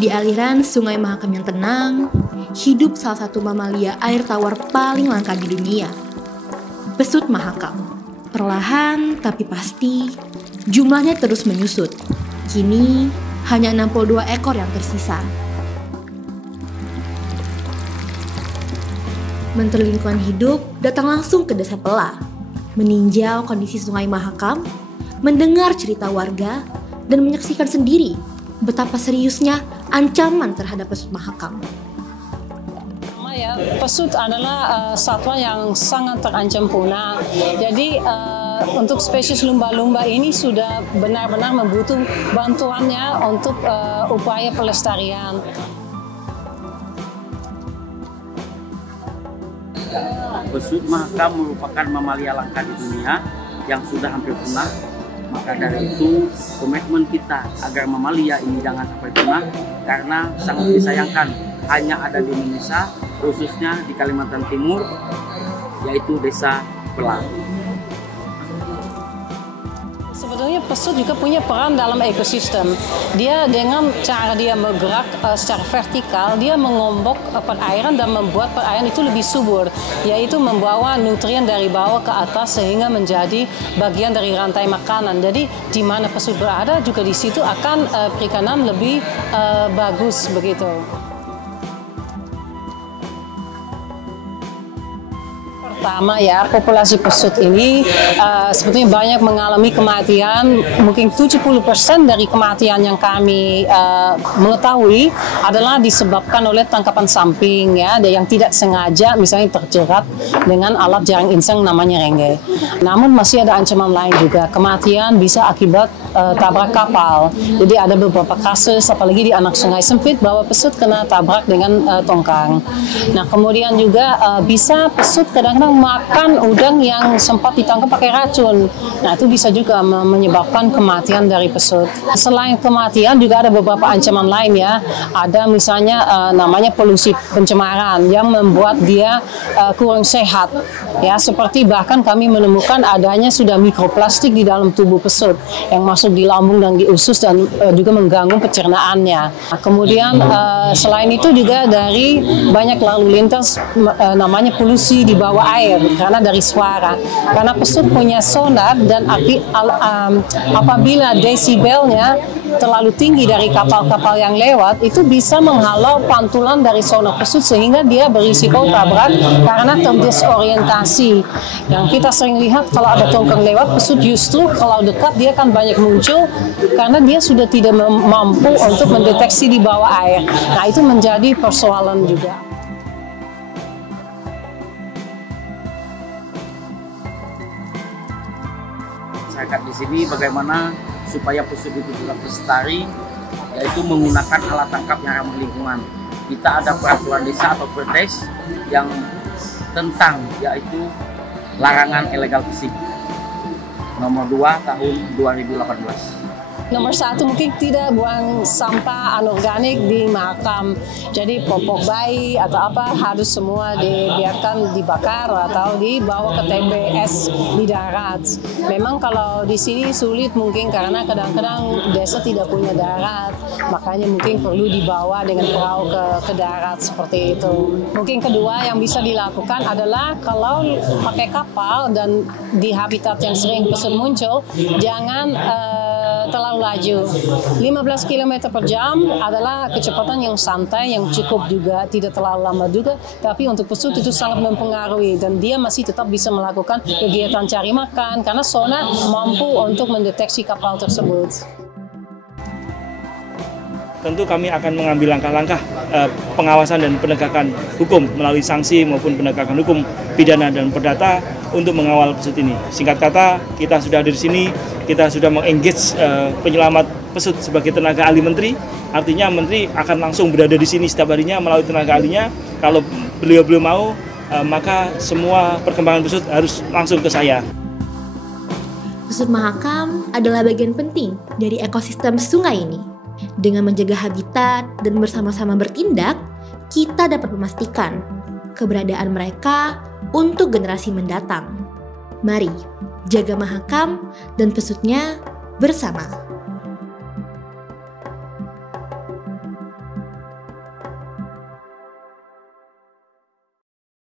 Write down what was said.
Di aliran Sungai Mahakam yang tenang, hidup salah satu mamalia air tawar paling langka di dunia, pesut mahakam. Perlahan tapi pasti, jumlahnya terus menyusut. Kini, hanya 62 ekor yang tersisa. Menteri Lingkungan Hidup datang langsung ke Desa Pela, meninjau kondisi Sungai Mahakam, mendengar cerita warga, dan menyaksikan sendiri betapa seriusnya ancaman terhadap pesut mahakam. Pesut adalah satwa yang sangat terancam punah. Jadi untuk spesies lumba-lumba ini sudah benar-benar membutuhkan bantuannya untuk upaya pelestarian. Pesut mahakam merupakan mamalia langka di dunia yang sudah hampir punah. Maka dari itu, komitmen kita agar mamalia ini jangan sampai punah karena sangat disayangkan hanya ada di Indonesia, khususnya di Kalimantan Timur, yaitu Desa Pela. Sebetulnya pesut juga punya peran dalam ekosistem. Dia dengan cara dia bergerak secara vertikal, dia mengombok perairan dan membuat perairan itu lebih subur, yaitu membawa nutrien dari bawah ke atas sehingga menjadi bagian dari rantai makanan. Jadi di mana pesut berada juga di situ akan perikanan lebih bagus begitu. Pertama ya, populasi pesut ini sebetulnya banyak mengalami kematian. Mungkin 70% dari kematian yang kami mengetahui adalah disebabkan oleh tangkapan samping ya, yang tidak sengaja misalnya terjerat dengan alat jaring insang namanya rengge. Namun masih ada ancaman lain juga, kematian bisa akibat tabrak kapal. Jadi ada beberapa kasus apalagi di anak sungai sempit bahwa pesut kena tabrak dengan tongkang. Nah kemudian juga bisa pesut kadang-kadang makan udang yang sempat ditangkap pakai racun. Nah itu bisa juga menyebabkan kematian dari pesut. Selain kematian juga ada beberapa ancaman lain ya. Ada misalnya namanya polusi pencemaran yang membuat dia kurang sehat. Ya seperti bahkan kami menemukan adanya sudah mikroplastik di dalam tubuh pesut yang masuk di lambung dan di usus dan juga mengganggu pencernaannya. Nah, kemudian selain itu juga dari banyak lalu lintas namanya polusi di bawah air karena dari suara. Karena pesut punya sonar dan apabila desibelnya terlalu tinggi dari kapal-kapal yang lewat itu bisa menghalau pantulan dari sonar pesut sehingga dia berisiko tabrak karena terdisorientasi. Yang kita sering lihat kalau ada tongkang lewat, pesut justru kalau dekat dia akan banyak muncul karena dia sudah tidak mampu untuk mendeteksi di bawah air. Nah itu menjadi persoalan juga. Masyarakat di sini bagaimana supaya pesut itu tetap lestari, yaitu menggunakan alat tangkap yang ramah lingkungan. Kita ada peraturan desa atau perdes yang tentang yaitu larangan illegal fishing nomor 2 tahun 2018. Nomor 1 mungkin tidak buang sampah anorganik di makam. Jadi popok bayi atau apa harus semua dibiarkan dibakar atau dibawa ke TPS di darat. Memang kalau di sini sulit mungkin karena kadang-kadang desa tidak punya darat, makanya mungkin perlu dibawa dengan perahu ke darat seperti itu. Mungkin kedua yang bisa dilakukan adalah kalau pakai kapal dan di habitat yang sering pesut muncul, jangan terlalu laju. 15 km per jam adalah kecepatan yang santai, yang cukup juga, tidak terlalu lama juga, tapi untuk pesut itu sangat mempengaruhi dan dia masih tetap bisa melakukan kegiatan cari makan karena sonar mampu untuk mendeteksi kapal tersebut. Tentu kami akan mengambil langkah-langkah pengawasan dan penegakan hukum melalui sanksi maupun penegakan hukum pidana dan perdata untuk mengawal pesut ini. Singkat kata, kita sudah di sini, kita sudah mengengage penyelamat pesut sebagai tenaga ahli menteri. Artinya menteri akan langsung berada di sini setiap harinya melalui tenaga ahlinya. Kalau beliau belum mau, maka semua perkembangan pesut harus langsung ke saya. Pesut mahakam adalah bagian penting dari ekosistem sungai ini. Dengan menjaga habitat dan bersama-sama bertindak, kita dapat memastikan keberadaan mereka untuk generasi mendatang. Mari jaga mahakam dan pesutnya bersama.